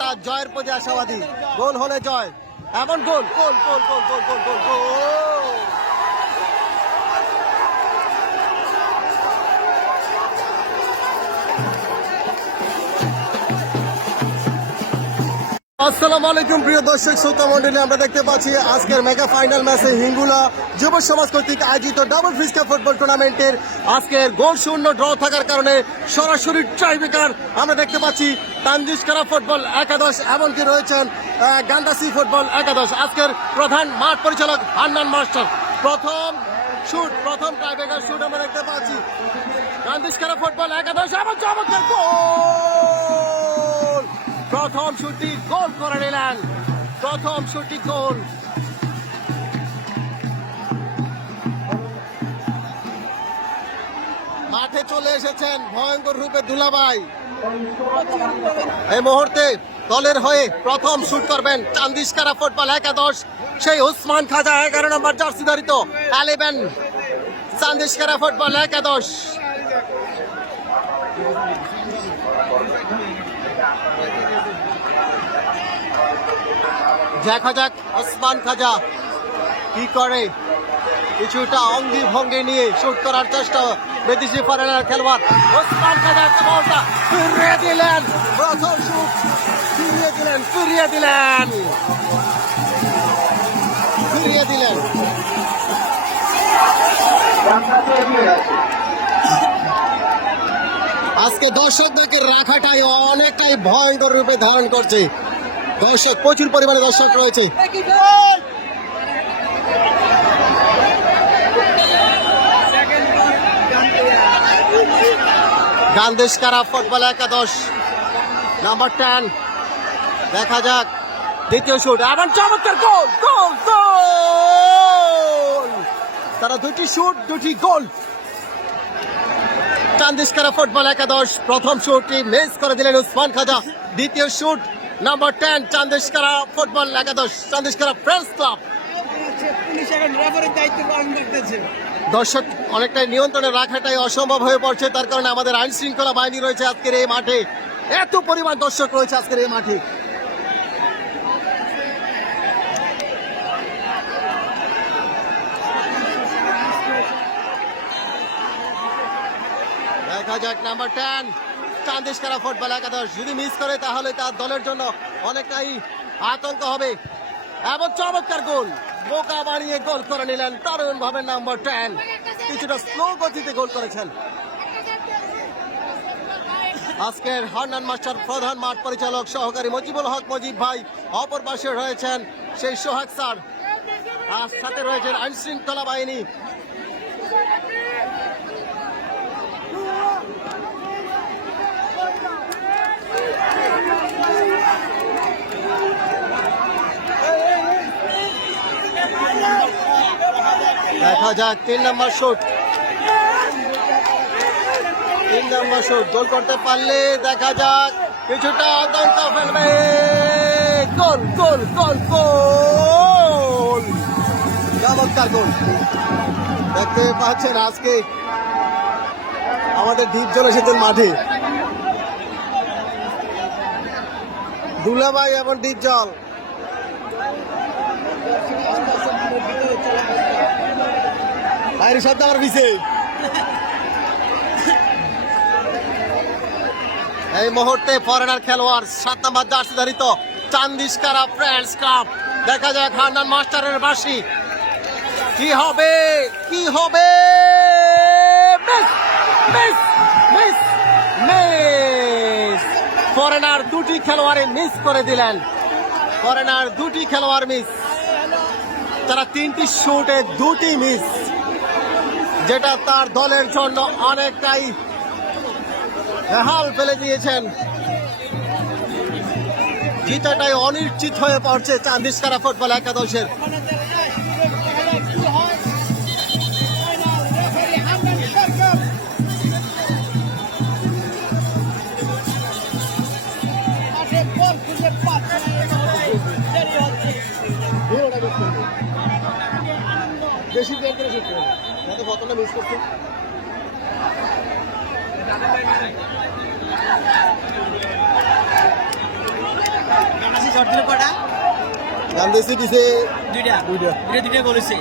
তার জয়ের প্রতি আশাবাদী। গোল হলে জয়, এমন গোল গোল গোল গোল গোল গোল গোল গোল। আসসালামু আলাইকুম প্রিয় দর্শক শ্রোতা মন্ডলী, আমরা দেখতে পাচ্ছি আজকের মেগা ফাইনাল ম্যাচে হিঙ্গুলা যুব সমাজ কর্তৃক আয়োজিত ডাবল ফিস কাপ ফুটবল টুর্নামেন্টের আজকের গোল শূন্য ড্র থাকার কারণে সরাসরি ট্রাইব্রেকার আমরা দেখতে পাচ্ছি তানজিশকারা ফুটবল একাদশ, এমনকি রয়েছেন গান্দাসি ফুটবল একাদশ। আজকের প্রধান মাঠ পরিচালক হান্নান মাস্টার। প্রথম ট্রাইব্রেকার শুট আমরা দেখতে পাচ্ছি তানজিশকারা ফুটবল একাদশ, এমন চমৎকার গোল। প্রথম শুটটি গোল করে নিলেন, প্রথম শুটটি গোল। মাঠে চলে এসেছেন ভয়ঙ্কর রূপে দুলাভাই। এই মুহূর্তে দলের হয়ে প্রথম শুট করবেন তানজিশকারা ফুটবল একাদশ, সেই উসমান খাজা 11 নম্বর জার্সি ধারিত 11 তানজিশকারা ফুটবল একাদশ। দেখা যাক ওসমান খাজা কি করে। কিছুটা অঙ্গি ভঙ্গি নিয়ে শুট করার চেষ্টা বিদেশি ফরেনার খেলোয়াড় ওসমান খাজা বলটা ফিরিয়ে দিলেন, প্রথম শুট ফিরিয়ে দিলেন। আজকে দর্শকদেরকে রাখাটাই অনেকটাই ভয়ঙ্কর রূপে ধারণ করছে। দর্শক, প্রচুর পরিমাণে দর্শক রয়েছে। তানজিশকারা ফুটবল একাদশ নাম্বার 10, দেখা যাক দ্বিতীয় শুট, এমন চমৎকার গোল গোল গোল। তারা দুটি শুট দুটি গোল। তানজিশকারা ফুটবল একাদশ প্রথম শুটটি মিস করে দিলেন উসমান খাজা। দ্বিতীয় শুট নাম্বার 10 তানজিশকারা ফুটবল একাদশ, তানজিশকারা ফ্রেন্ডস ক্লাব। দর্শক অনেকটাই নিয়ন্ত্রণে রাখাটাই অসম্ভব হয়ে পড়ছে, তার কারণে আমাদের আইন শৃঙ্খলা বাহিনী রয়েছে আজকের এই মাঠে। এত পরিমাণ দর্শক রয়েছে আজকের এই মাঠে। দেখা যাক নাম্বার 10 তানজিশকারা ফুটবল একাদশ যদি মিস করে তাহলে তার দলের জন্য অনেকটাই আতঙ্ক হবে। এমন চমৎকার গোল, বোকা বানিয়ে গোল করে নিলেন তরুণ ভাবে নাম্বার 10। কিছুটা স্লো গতিতে গোল করেছেন। আজকের হান্নান মাস্টার প্রধান মাঠ পরিচালক সহকারী মুজিবুল হক মুজিব ভাই, অপর পাশে রয়েছেন সেই সোহাগ স্যার, আর সাথে রয়েছেন আইন শৃঙ্খলা বাহিনী। দেখা যাক 3 নম্বর শুট গোল করতে পারলে দেখা যাক কিছুটা আতঙ্ক ফেলবে। গোল গোল গোল গোল, চমৎকার গোল। দেখতে পাচ্ছেন আজকে আমাদের দ্বীপজন এসেছেন মাঠে, দুলাভাই এবং দ্বীপজল। বাইরে শব্দ আমার পিছে। এই মুহূর্তে ফরেনার খেলোয়াড় 7 নম্বর জার্সি ধারিত তানজিশকারা ফ্রেন্ডস ক্লাব। দেখা যাক হান্নান মাস্টারের বাঁশি কি হবে, কি হবে। ফরেনার দুটি খেলোয়াড়ে মিস করে দিলেন, ফরেনার দুটি খেলোয়াড় মিস। তারা 3টি শুটে 2টি মিস, যেটা তার দলের জন্য অনেকটাই বেহাল ফেলে দিয়েছেন। জিতাটাই অনিশ্চিত হয়ে পড়ছে তানজিশকারা ফুটবল একাদশের। বেশি বের করে শুট করবে, যাতে কতটা মিস করছে। গানাসি শর্ট দিল কটা গান্দেসি দিছে দুইটা দুইটা দুইটা গোল হইছে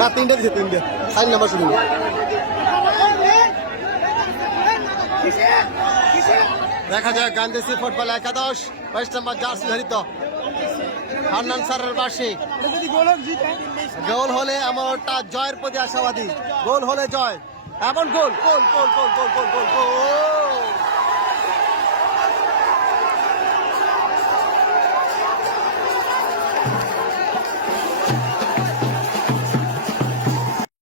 না তিনটা দিছে তিনটা 4 নাম্বার শুধু দেখা যায় গান্দেসি ফুটবল একাদশ 22 নম্বর জার্সি ধারিত হান্নান স্যারের বার্ষিক গোল হলে এমনটা জয়ের প্রতি আশাবাদী গোল হলে জয় এমন গোল গোল গোল গোল গোল গোল গোল গোল